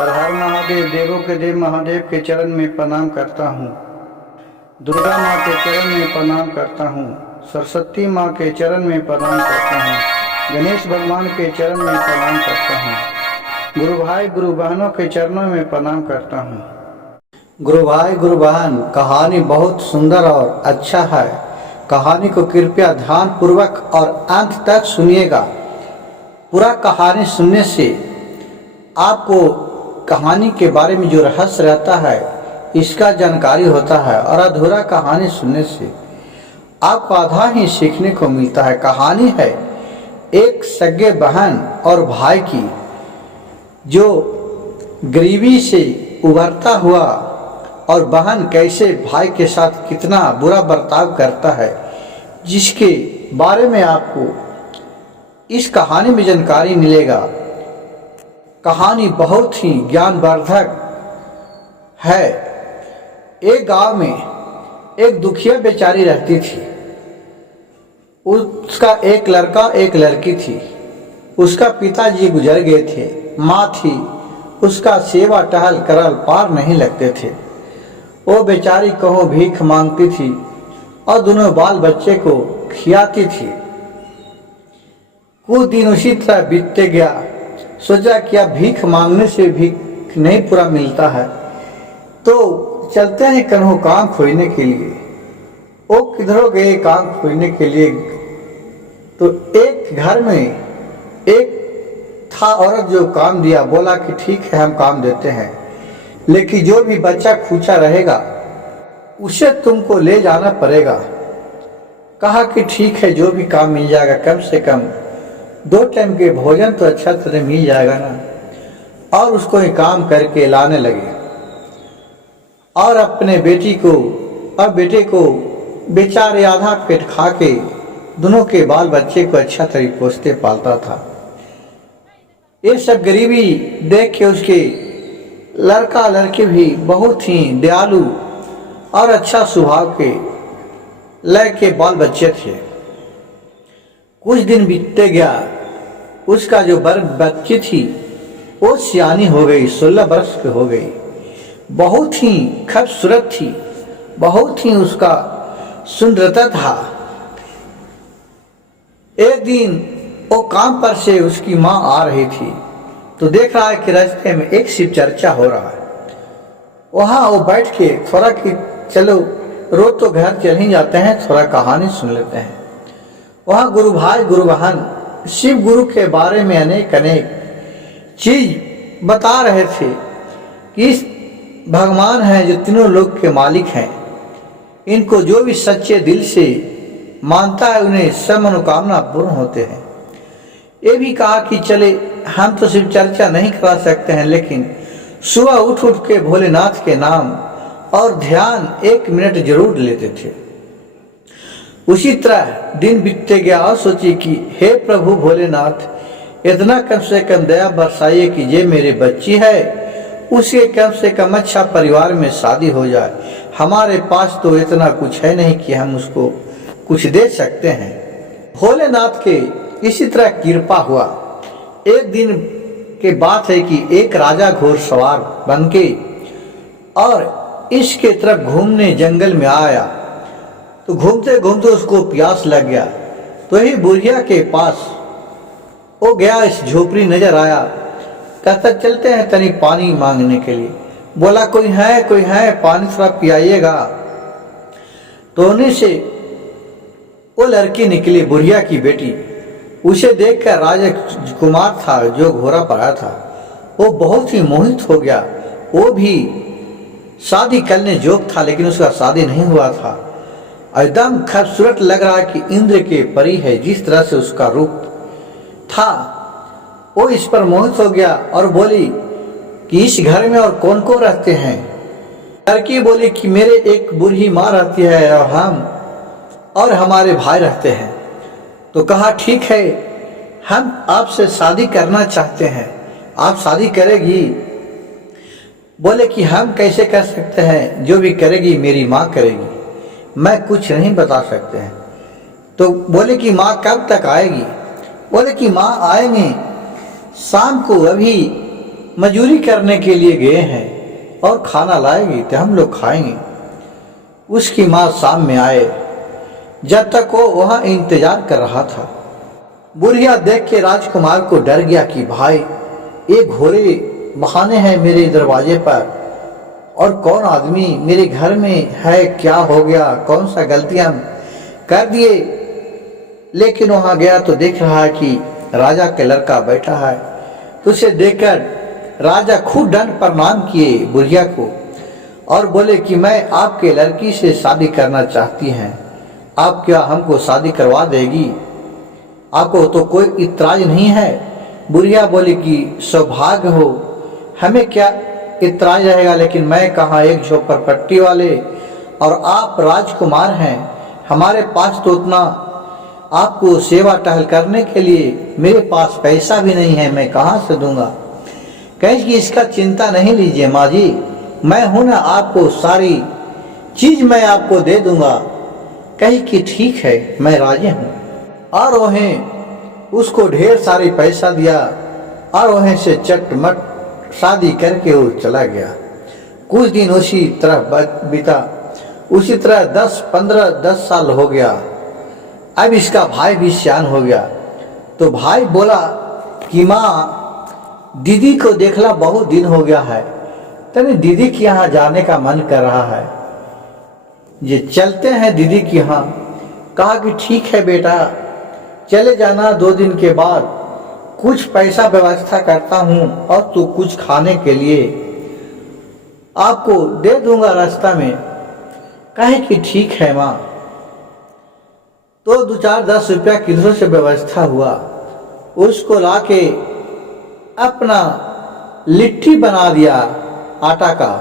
हर हर महादेव, देवों के देव महादेव के चरण में प्रणाम करता हूँ। दुर्गा माँ के चरण में प्रणाम करता हूँ। सरस्वती माँ के चरण में प्रणाम करता हूँ। गणेश भगवान के चरण में प्रणाम करता हूँ। गुरु भाई गुरु बहनों के चरणों में प्रणाम करता हूँ। गुरु भाई गुरु बहन, कहानी बहुत सुंदर और अच्छा है। कहानी को कृपया ध्यान पूर्वक और अंत तक सुनिएगा। पूरा कहानी सुनने से आपको कहानी के बारे में जो रहस्य रहता है इसका जानकारी होता है, और अधूरा कहानी सुनने से आपको आधा ही सीखने को मिलता है। कहानी है एक सगे बहन और भाई की, जो गरीबी से उभरता हुआ और बहन कैसे भाई के साथ कितना बुरा बर्ताव करता है, जिसके बारे में आपको इस कहानी में जानकारी मिलेगा। कहानी बहुत ही ज्ञानवर्धक है। एक गांव में एक दुखिया बेचारी रहती थी। उसका एक लड़का एक लड़की थी। उसका पिताजी गुजर गए थे। माँ थी, उसका सेवा टहल करल पार नहीं लगते थे। वो बेचारी कहो भीख मांगती थी और दोनों बाल बच्चे को खियाती थी। कुछ दिन उसी तरह बीतते गया। सोचा कि अब भीख मांगने से भीख नहीं पूरा मिलता है, तो चलते हैं कन्हों काम खोजने के लिए। वो किधरों गए काम खोजने के लिए, तो एक घर में एक था औरत जो काम दिया। बोला कि ठीक है हम काम देते हैं, लेकिन जो भी बच्चा खूचा रहेगा उसे तुमको ले जाना पड़ेगा। कहा कि ठीक है, जो भी काम मिल जाएगा, कम से कम 2 टाइम के भोजन तो अच्छा तरह मिल जाएगा ना। और उसको ही काम करके लाने लगे, और अपने बेटी को और बेटे को बेचारे आधा पेट खा के दोनों के बाल बच्चे को अच्छा तरह पोसते पालता था। ये सब गरीबी देख के उसके लड़का लड़की भी बहुत ही दयालु और अच्छा स्वभाव के लड़के बाल बच्चे थे। कुछ दिन बीतते गया। उसका जो बच्ची थी वो सियानी हो गई, 16 वर्ष की हो गई। बहुत ही खूबसूरत थी, बहुत ही उसका सुंदरता था। एक दिन वो काम पर से उसकी माँ आ रही थी, तो देख रहा है कि रास्ते में एक शिव चर्चा हो रहा है। वहाँ वो बैठ के थोड़ा कि चलो रोज तो घर चल ही जाते हैं, थोड़ा कहानी सुन लेते हैं। वहाँ गुरु भाई गुरु बहन शिव गुरु के बारे में अनेक चीज बता रहे थे कि इस भगवान हैं जो तीनों लोक के मालिक हैं। इनको जो भी सच्चे दिल से मानता है उन्हें सब मनोकामना पूर्ण होते हैं। ये भी कहा कि चले हम तो शिव चर्चा नहीं करा सकते हैं, लेकिन सुबह उठ उठ के भोलेनाथ के नाम और ध्यान 1 मिनट जरूर लेते थे। उसी तरह दिन बीतते गया और सोची कि हे प्रभु भोलेनाथ, इतना कम से कम दया बरसाइए कि ये मेरे बच्ची है उसके कम से कम अच्छा परिवार में शादी हो जाए। हमारे पास तो इतना कुछ है नहीं कि हम उसको कुछ दे सकते हैं। भोलेनाथ के इसी तरह कृपा हुआ। एक दिन के बात है कि एक राजा घोड़सवार बनके और इसके तरफ घूमने जंगल में आया। तो घूमते घूमते उसको प्यास लग गया, तो ही बुढ़िया के पास वो गया। इस झोपड़ी नजर आया, कहता चलते हैं तनी पानी मांगने के लिए। बोला कोई है पानी थोड़ा पियाइएगा। तो उन्हीं से वो लड़की निकली, बुढ़िया की बेटी। उसे देखकर राजकुमार था जो घोड़ा पर आया था, वो बहुत ही मोहित हो गया। वो भी शादी करने जोग था, लेकिन उसका शादी नहीं हुआ था। एकदम खूबसूरत लग रहा कि इंद्र के परी है, जिस तरह से उसका रूप था। वो इस पर मोहित हो गया और बोली कि इस घर में और कौन कौन रहते हैं। लड़की बोली कि मेरे एक बूढ़ी माँ रहती है और हम और हमारे भाई रहते हैं। तो कहा ठीक है, हम आपसे शादी करना चाहते हैं, आप शादी करेगी? बोले कि हम कैसे कर सकते हैं, जो भी करेगी मेरी माँ करेगी, मैं कुछ नहीं बता सकते हैं। तो बोले कि माँ कब तक आएगी? बोले कि माँ आएंगे शाम को, अभी मजूरी करने के लिए गए हैं और खाना लाएगी तो हम लोग खाएंगे। उसकी माँ शाम में आए, जब तक वो वहाँ इंतजार कर रहा था। बुढ़िया देख के राजकुमार को डर गया कि भाई ये घोड़े बहाने हैं मेरे दरवाजे पर, और कौन आदमी मेरे घर में है, क्या हो गया, कौन सा गलतियां कर दिए। लेकिन वहां गया तो देख रहा है कि राजा के लड़का बैठा है। तो उसे देखकर राजा खुद दंड प्रणाम किए बुढ़िया को और बोले कि मैं आपके लड़की से शादी करना चाहती हैं, आप क्या हमको शादी करवा देगी? आपको तो कोई इतराज नहीं है। बुढ़िया बोली कि सौभाग्य हो, हमें क्या इतराज रहेगा, लेकिन मैं कहाँ एक झोपड़पट्टी वाले और आप राजकुमार हैं। हमारे पास तो उतना आपको सेवा टहल करने के लिए मेरे पास पैसा भी नहीं है, मैं कहाँ से दूंगा। कहे कि इसका चिंता नहीं लीजिए माँ जी, मैं हूं ना, आपको सारी चीज मैं आपको दे दूंगा। कहे कि ठीक है, मैं राजी हूँ। और वहीं उसको ढेर सारी पैसा दिया और वहीं से चटमट शादी करके वो चला गया। कुछ दिन उसी तरह बीता, उसी तरह 10 साल हो गया। अब इसका भाई भी सियान हो गया। तो भाई बोला कि माँ, दीदी को देखला बहुत दिन हो गया है, तने दीदी के यहाँ जाने का मन कर रहा है, ये चलते हैं दीदी के यहाँ। कहा कि ठीक है बेटा, चले जाना, 2 दिन के बाद कुछ पैसा व्यवस्था करता हूँ और तू कुछ खाने के लिए आपको दे दूंगा रास्ता में। कहे कि ठीक है माँ। तो 2-4-10 रुपया किधरों से व्यवस्था हुआ, उसको लाके अपना लिट्टी बना दिया आटा का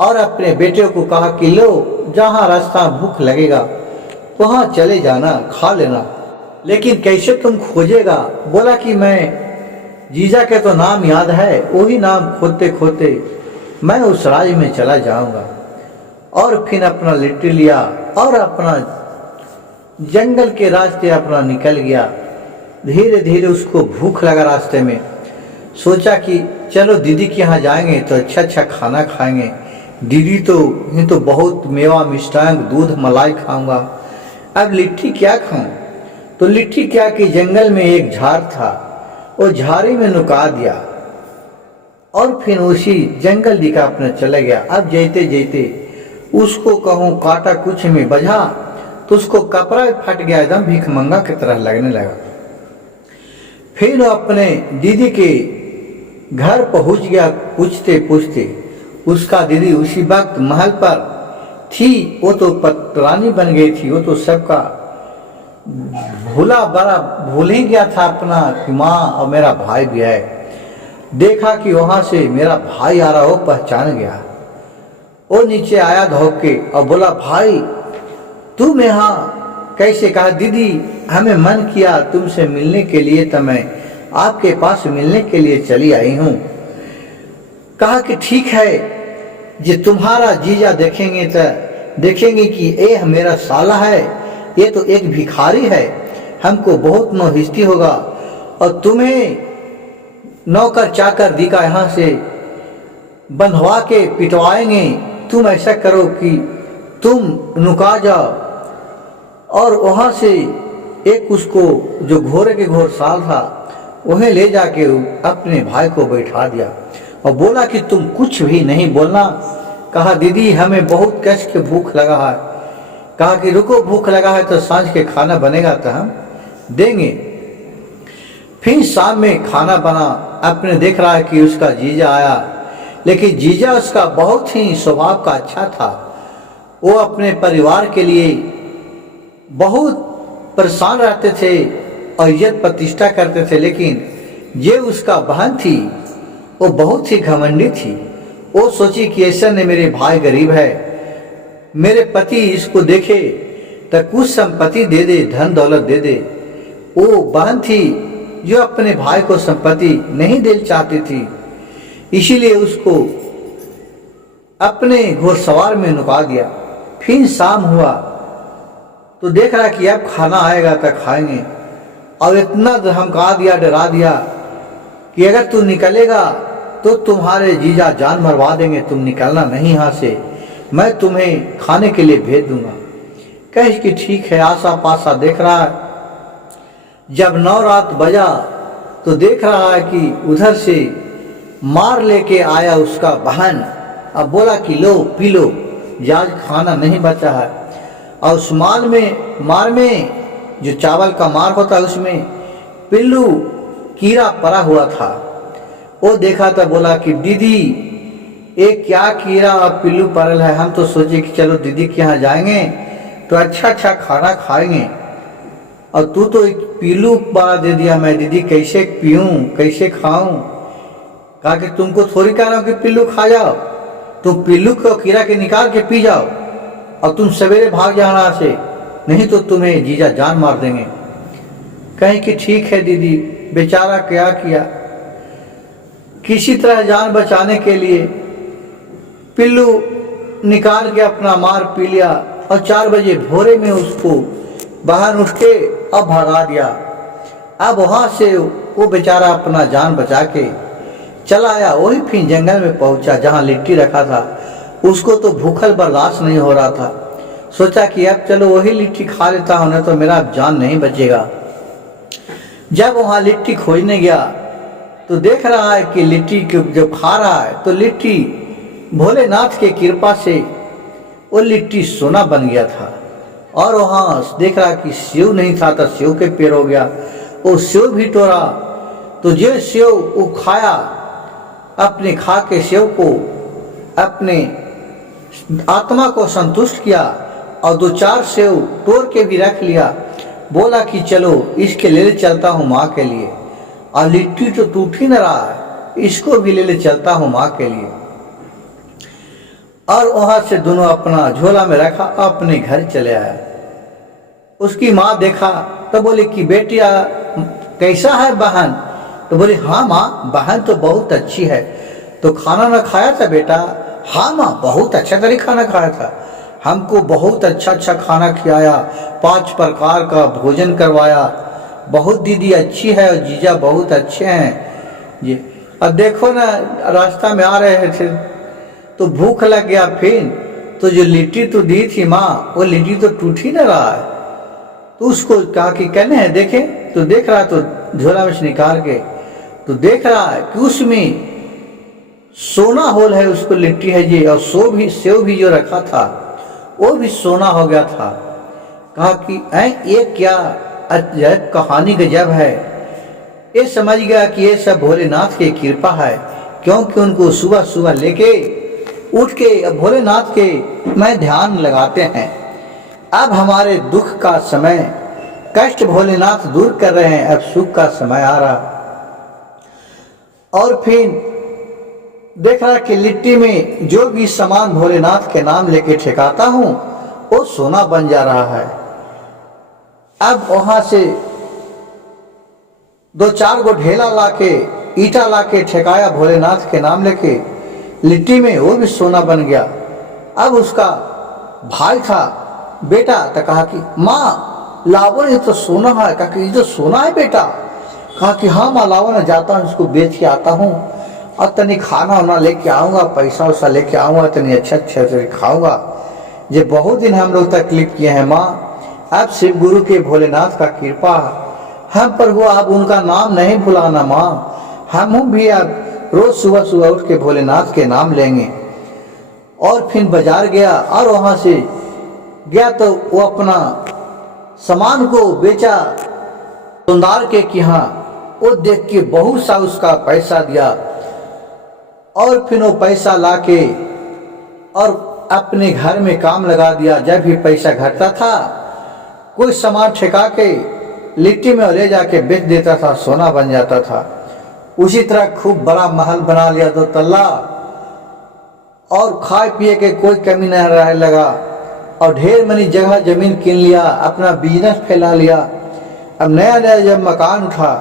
और अपने बेटे को कहा कि लो, जहाँ रास्ता भूख लगेगा वहाँ चले जाना, खा लेना, लेकिन कैसे तुम खोजेगा? बोला कि मैं जीजा के तो नाम याद है, वही नाम खोदते खोदते मैं उस राज में चला जाऊंगा। और फिर अपना लिट्टी लिया और अपना जंगल के रास्ते अपना निकल गया। धीरे धीरे उसको भूख लगा रास्ते में, सोचा कि चलो दीदी के यहाँ जाएंगे तो अच्छा अच्छा खाना खाएंगे। दीदी तो ये तो बहुत मेवा मिष्टांग दूध मलाई खाऊंगा, अब लिट्टी क्या खाऊं? तो लिट्टी क्या कि जंगल में एक झाड़ था, वो झाड़ी में नुका दिया और फिर उसी जंगल दिखा अपने चले गया। अब जैते जैते उसको कहूँ काटा कुछ में बजा तो उसको कपड़ा फट गया, एकदम भीख मंगा की तरह लगने लगा। फिर अपने दीदी के घर पहुंच गया, पूछते पूछते उसका दीदी उसी वक्त महल पर थी। वो तो पतरानी बन गई थी, वो तो सबका भूल ही गया था अपना कि माँ और मेरा भाई भी है। देखा कि वहां से मेरा भाई आ रहा, हो पहचान गया। वो नीचे आया धोख के और बोला भाई तुम यहाँ कैसे? कहा दीदी हमें मन किया तुमसे मिलने के लिए, तो मैं आपके पास मिलने के लिए चली आई हूँ। कहा कि ठीक है, ये तुम्हारा जीजा देखेंगे तो देखेंगे कि ये मेरा साला है, ये तो एक भिखारी है, हमको बहुत मोहिस्ती होगा और तुम्हें नौकर चाकर दिखा यहाँ से बंधवा के पिटवाएंगे। तुम ऐसा करो कि तुम नुका जाओ और वहाँ से एक उसको जो घोड़े के घोड़साल था उन्हें ले जाके अपने भाई को बैठा दिया और बोला कि तुम कुछ भी नहीं बोलना। कहा दीदी हमें बहुत कष्ट के भूख लगा है। कहा कि रुको, भूख लगा है तो सांझ के खाना बनेगा तो हम देंगे। फिर शाम में खाना बना, अपने देख रहा है कि उसका जीजा आया, लेकिन जीजा उसका बहुत ही स्वभाव का अच्छा था। वो अपने परिवार के लिए बहुत परेशान रहते थे और इज्जत प्रतिष्ठा करते थे, लेकिन ये उसका बहन थी, वो बहुत ही घमंडी थी। वो सोची कि ऐसा नहीं, मेरे भाई गरीब है, मेरे पति इसको देखे तो कुछ संपत्ति दे दे, धन दौलत दे दे। वो बहन थी जो अपने भाई को संपत्ति नहीं देना चाहती थी, इसीलिए उसको अपने घोड़सवार में नुका दिया। फिर शाम हुआ तो देख रहा कि अब खाना आएगा तो खाएंगे, और इतना धमका दिया, डरा दिया कि अगर तू निकलेगा तो तुम्हारे जीजा जान मरवा देंगे, तुम निकलना नहीं यहाँ से, मैं तुम्हें खाने के लिए भेज दूंगा। कहे कि ठीक है। आशा पासा देख रहा है, जब 9 रात बजा तो देख रहा है कि उधर से मार लेके आया उसका बहन। अब बोला कि लो पी लो, आज खाना नहीं बचा है। और उस मार में जो चावल का मार होता है उसमें पिल्लू कीड़ा पड़ा हुआ था। वो देखा था, बोला कि दीदी ये क्या कीड़ा और पिल्लू पड़ल है, हम तो सोचे कि चलो दीदी के यहाँ जाएंगे तो अच्छा अच्छा खाना खाएंगे, और तू तो एक पिल्लू बड़ा दे दिया, मैं दीदी कैसे पीऊँ कैसे खाऊं। कहा कि तुमको थोड़ी कह रहा हूँ कि पिल्लू खा जाओ, तुम पिल्लू को कीड़ा के निकाल के पी जाओ और तुम सवेरे भाग जाना से, नहीं तो तुम्हें जीजा जान मार देंगे। कहीं कि ठीक है दीदी। बेचारा क्या किया, किसी तरह जान बचाने के लिए पिल्लू निकाल के अपना मार पी लिया, और 4 बजे भोरे में उसको बाहर उठ के अब भगा दिया। अब वहाँ से वो बेचारा अपना जान बचा के चला आया। वही फिर जंगल में पहुंचा जहाँ लिट्टी रखा था। उसको तो भूखल बर्दाश्त नहीं हो रहा था, सोचा कि अब चलो वही लिट्टी खा लेता हूँ, नहीं तो मेरा जान नहीं बचेगा। जब वहाँ लिट्टी खोजने गया तो देख रहा है कि लिट्टी जब खा रहा है तो लिट्टी भोलेनाथ के कृपा से वो लिट्टी सोना बन गया था। और वहाँ देख रहा कि सेव नहीं था तो सेव के पेड़ हो गया, वो सेव भी तोड़ा। तो जो सेव वो खाया, अपने खा के सेव को अपने आत्मा को संतुष्ट किया, और 2-4 सेव तोड़ के भी रख लिया। बोला कि चलो इसके ले चलता हूँ माँ के लिए, और लिट्टी तो टूट ही न रहा है, इसको भी ले चलता हूँ माँ के लिए। और वहाँ से दोनों अपना झोला में रखा, अपने घर चले आया। उसकी माँ देखा तो बोली कि बेटिया कैसा है बहन, तो बोली हाँ माँ बहन तो बहुत अच्छी है। तो खाना ना खाया था बेटा? हाँ माँ बहुत अच्छा तरीके खाना खाया था, हमको बहुत अच्छा अच्छा खाना खिलाया, 5 प्रकार का भोजन करवाया, बहुत दीदी अच्छी है और जीजा बहुत अच्छे हैं जी। अब देखो ना रास्ता में आ रहे थे तो भूख लग गया, फिर तो जो लिट्टी तो दी थी माँ, वो लिट्टी तो टूट ही ना रहा है। तो उसको कहा कि कहने हैं देखे, तो देख रहा तो झोला में से निकाल के तो देख रहा है कि उसमें सोना होल है, उसको लिट्टी है जी, और सेव भी जो रखा था वो भी सोना हो गया था। कहा कि ये क्या अजब कहानी गजब है। ये समझ गया कि ये सब भोलेनाथ की कृपा है, क्योंकि उनको सुबह सुबह लेके उठ के भोलेनाथ के में ध्यान लगाते हैं। अब हमारे दुख का समय, कष्ट भोलेनाथ दूर कर रहे हैं, अब सुख का समय आ रहा। और फिर देख रहा कि लिट्टी में जो भी सामान भोलेनाथ के नाम लेके ठेकाता हूँ वो सोना बन जा रहा है। अब वहां से 2-4 गो ढेला लाके ईटा लाके ठेकाया भोलेनाथ के नाम लेके लिट्टी में, वो भी सोना बन गया। अब उसका भाई था बेटा, तो कहा कि माँ लावो ये तो सोना है। कहा कि ये जो सोना है बेटा? कहा कि हाँ माँ लावो ना, जाता हूँ इसको बेच के आता हूँ और तनी खाना वाना लेके आऊँगा, पैसा वैसा लेके आऊँगा, तनी अच्छा से खाऊंगा। ये बहुत दिन हम लोग तकलीफ किए हैं माँ, अब शिव गुरु के भोलेनाथ का कृपा हम पर हुआ, अब उनका नाम नहीं भुलाना माँ। हम भी अब रोज सुबह सुबह उठ के भोलेनाथ के नाम लेंगे। और फिर बाजार गया और वहाँ से गया तो वो अपना सामान को बेचा दुकानदार के यहाँ, वो देख के बहुत सा उसका पैसा दिया। और फिर वो पैसा लाके और अपने घर में काम लगा दिया। जब भी पैसा घटता था कोई सामान ठेका के लिट्टी में ले जाके बेच देता था, सोना बन जाता था। उसी तरह खूब बड़ा महल बना लिया 2 तल्ला, और खाए पिए के कोई कमी नहीं रहने लगा, और ढेर मनी जगह जमीन कीन लिया, अपना बिजनेस फैला लिया। अब नया नया जब मकान उठा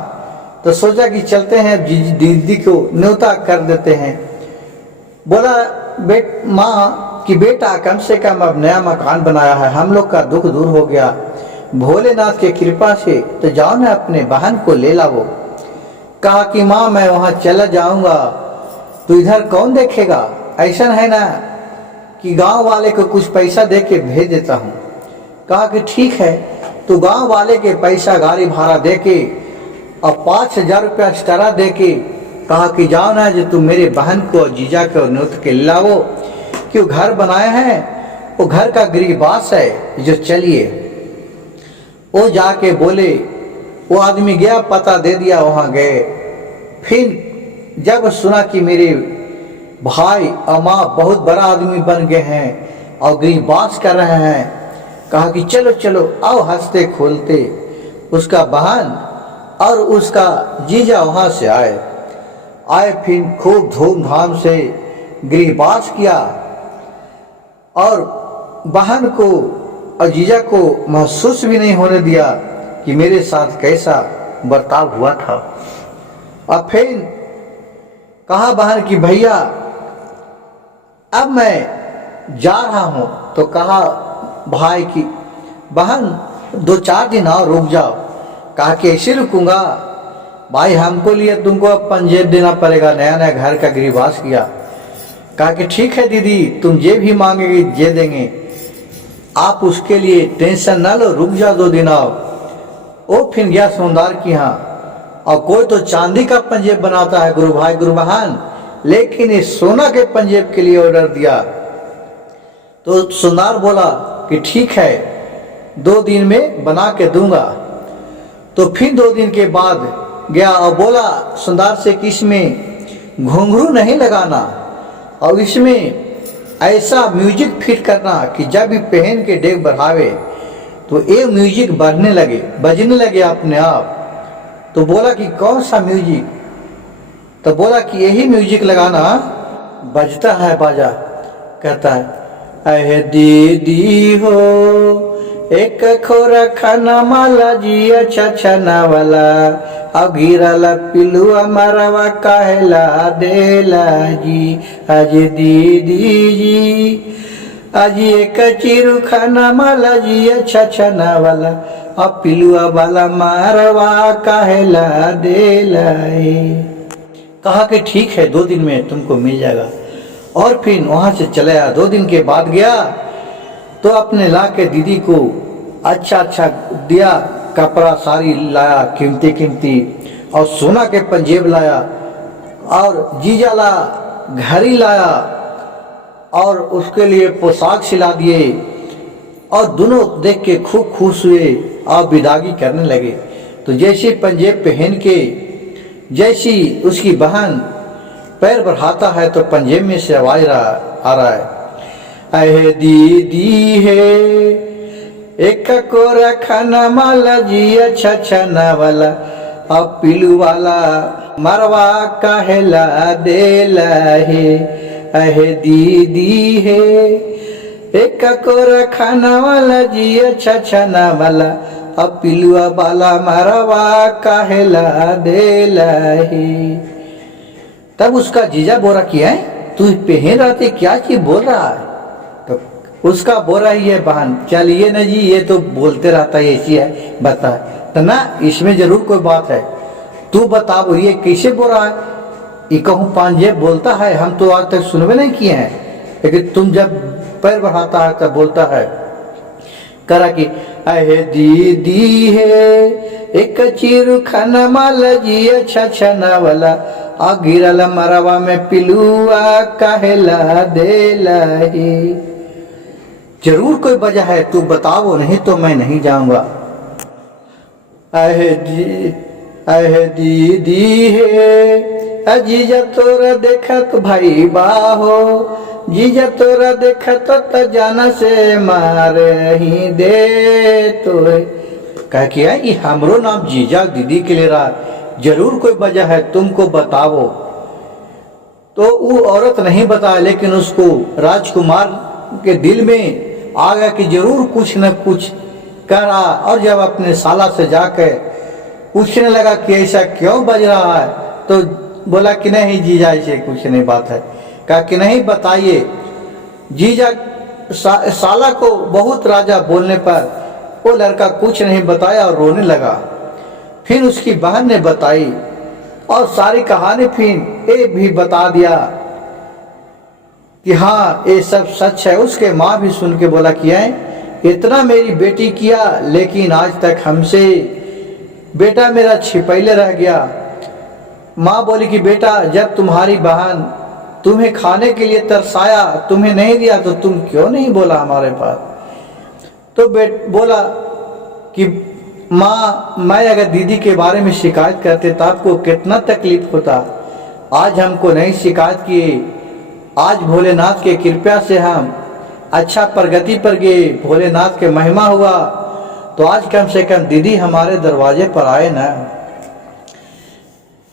तो सोचा कि चलते हैं दीदी को न्योता कर देते हैं। बोला माँ कि बेटा कम से कम अब नया मकान बनाया है, हम लोग का दुख दूर हो गया भोलेनाथ के कृपा से, तो जाओ ना अपने बहन को ले लाओ। कहा कि माँ मैं वहाँ चला जाऊँगा, तो इधर कौन देखेगा? ऐसा है ना कि गांव वाले को कुछ पैसा दे के भेज देता हूँ। कहा कि ठीक है। तो गांव वाले के पैसा गाड़ी भाड़ा दे के और 5,000 रुपया एक्स्ट्रा दे के कहा कि जाओ ना जो तुम मेरे बहन को और जीजा को न्योत के लाओ कि वो घर बनाए हैं, वो घर का गृहवास है जो चलिए। वो जाके बोले, वो आदमी गया, पता दे दिया, वहाँ गए। फिर जब सुना कि मेरे भाई और माँ बहुत बड़ा आदमी बन गए हैं और गृहवास कर रहे हैं, कहा कि चलो चलो आओ। हंसते खोलते उसका बहन और उसका जीजा वहाँ से आए। फिर खूब धूमधाम से गृहवास किया और बहन को और जीजा को महसूस भी नहीं होने दिया कि मेरे साथ कैसा बर्ताव हुआ था। और फिर कहा बहन कि भैया अब मैं जा रहा हूँ। तो कहा भाई की बहन 2-4 दिन और रुक जाओ। कहा कि ऐसे रुकूंगा भाई, हमको लिए तुमको अब पंजेब देना पड़ेगा, नया नया घर का गृहवास किया। कहा कि ठीक है दीदी, तुम जे भी मांगेगी जे देंगे, आप उसके लिए टेंशन ना लो, रुक जाओ 2 दिन आओ। वो फिर गया सोमदार की यहाँ, और कोई तो चांदी का पंजेब बनाता है गुरु भाई गुरु बहन, लेकिन इस सोना के पंजेब के लिए ऑर्डर दिया। तो सोमदार बोला कि ठीक है 2 दिन में बना के दूंगा। तो फिर 2 दिन के बाद गया और बोला सुंदर से कि इसमें घुंघरू नहीं लगाना और इसमें ऐसा म्यूजिक फिट करना कि जब भी पहन के डेग बढ़ावे तो ये म्यूजिक बढ़ने लगे, बजने लगे अपने आप। तो बोला कि कौन सा म्यूजिक? तो बोला कि यही म्यूजिक लगाना, बजता है बाजा। कहता है अहे दीदी हो एक खोरा खाना माला जी अच्छा छना वाला अब गिराला पिलुआ मारवा कहला देला जी। आज दीदी जी आज एक चिरू खाना माला जी अच्छा छना वाला अब पिलुआ वाला मारवा कहला देला। कहा कि ठीक है 2 दिन में तुमको मिल जाएगा। और फिर वहां से चले आया। 2 दिन के बाद गया तो अपने ला के दीदी को अच्छा अच्छा दिया, कपड़ा साड़ी लाया कीमती कीमती, और सोना के पंजेब लाया, और जीजा ला घड़ी लाया और उसके लिए पोशाक सिला दिए। और दोनों देख के खूब खुश हुए और विदागी करने लगे। तो जैसे पंजेब पहन के जैसी उसकी बहन पैर बढ़ाता है तो पंजेब में से आवाज आ रहा है अहे दीदी है एक कोरा खाना माला जी अच्छा छना वाला अब पिलू वाला मरवा कहला देला है। अहे दीदी है एक कोरा खाना वाला जी अच्छा छना वाला अब पिलुआ वाला मरवा कहला देला है। तब उसका जीजा बोला कि है तू पहन रहा थे, क्या चीज बोल रहा है? तो उसका बोला ही है बहन, चलिए ना जी ये तो बोलते रहता है ऐसी है, बता। तो ना इसमें जरूर कोई बात है, तू बता वो ये कैसे बोल रहा है? ये कहूँ पांजे बोलता है, हम तो आज तक सुनवे नहीं किए हैं, लेकिन तुम जब पैर बढ़ाता है तब बोलता है। करा कि अहे दीदी है एक चिरू खाना माला जी अच्छा छना वाला आ गिरल मरवा में पिलुआ कहला देला है। जरूर कोई वजह है, तू बताओ, नहीं तो मैं नहीं जाऊंगा। अहे दीदी है अजीजा तोरा देखत भाई बाहो जीजा तोरा देखत त जाना से मारे ही दे तो कह किया ये हमरो नाम जीजा दीदी के लिए रहा, जरूर कोई वजह है, तुमको बताओ। तो वो औरत नहीं बताया, लेकिन उसको राजकुमार के दिल में आ गया कि जरूर कुछ न कुछ करा। और जब अपने साला से जाकर पूछने लगा कि ऐसा क्यों बज रहा है, तो बोला कि नहीं जीजा ऐसे कुछ नहीं बात है। कहा कि नहीं बताइए। जीजा साला को बहुत राजा बोलने पर वो लड़का कुछ नहीं बताया और रोने लगा। फिर उसकी बहन ने बताई और सारी कहानी फिर ये भी बता दिया कि हाँ ये सब सच है। उसके माँ भी सुन के बोला कि इतना मेरी बेटी किया, लेकिन आज तक हमसे बेटा मेरा छिपैले रह गया। माँ बोली कि बेटा, जब तुम्हारी बहन तुम्हें खाने के लिए तरसाया, तुम्हें नहीं दिया, तो तुम क्यों नहीं बोला हमारे पास? तो बोला कि माँ, मैं अगर दीदी के बारे में शिकायत करते तो आपको कितना तकलीफ होता। आज हमको नहीं शिकायत किए, आज भोलेनाथ के कृपा से हम अच्छा प्रगति पर गए, भोलेनाथ के महिमा हुआ, तो आज कम से कम दीदी हमारे दरवाजे पर आए ना।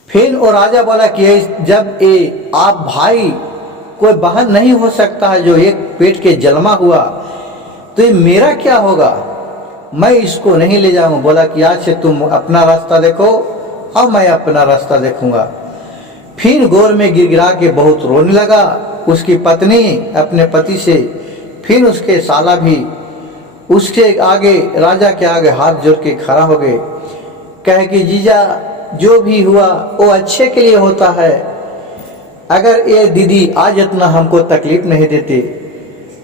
फिर वो राजा बोला कि जब ये आप भाई, कोई बहन नहीं हो सकता है जो एक पेट के जन्मा हुआ, तो ये मेरा क्या होगा? मैं इसको नहीं ले जाऊंगा। बोला कि आज से तुम अपना रास्ता देखो और मैं अपना रास्ता देखूंगा। फिर गोर में गिड़गिड़ा के बहुत रोने लगा। उसकी पत्नी अपने पति से, फिर उसके साला भी उसके आगे, राजा के आगे हाथ जोड़ के खड़ा हो गए, कहे कि जीजा, जो भी हुआ वो अच्छे के लिए होता है। अगर ये दीदी आज इतना हमको तकलीफ नहीं देती,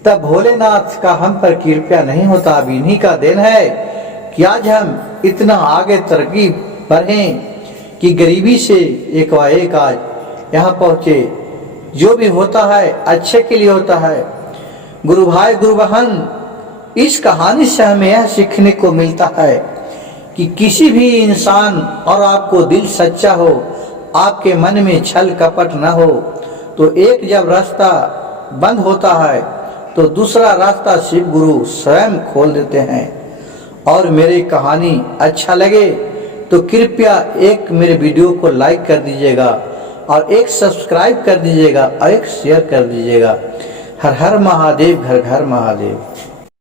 तब भोलेनाथ का हम पर कृपया नहीं होता। अब इन्हीं का देन है कि आज हम इतना आगे तरक्की बढ़े कि गरीबी से एक आज यहाँ पहुँचे। जो भी होता है अच्छे के लिए होता है। गुरु भाई, गुरु बहन, इस कहानी से हमें यह सीखने को मिलता है कि किसी भी इंसान और आपको दिल सच्चा हो, आपके मन में छल कपट न हो, तो एक जब रास्ता बंद होता है तो दूसरा रास्ता शिव गुरु स्वयं खोल देते हैं। और मेरी कहानी अच्छा लगे तो कृपया एक मेरे वीडियो को लाइक कर दीजिएगा, और एक सब्सक्राइब कर दीजिएगा, और एक शेयर कर दीजिएगा। हर हर महादेव, घर घर महादेव।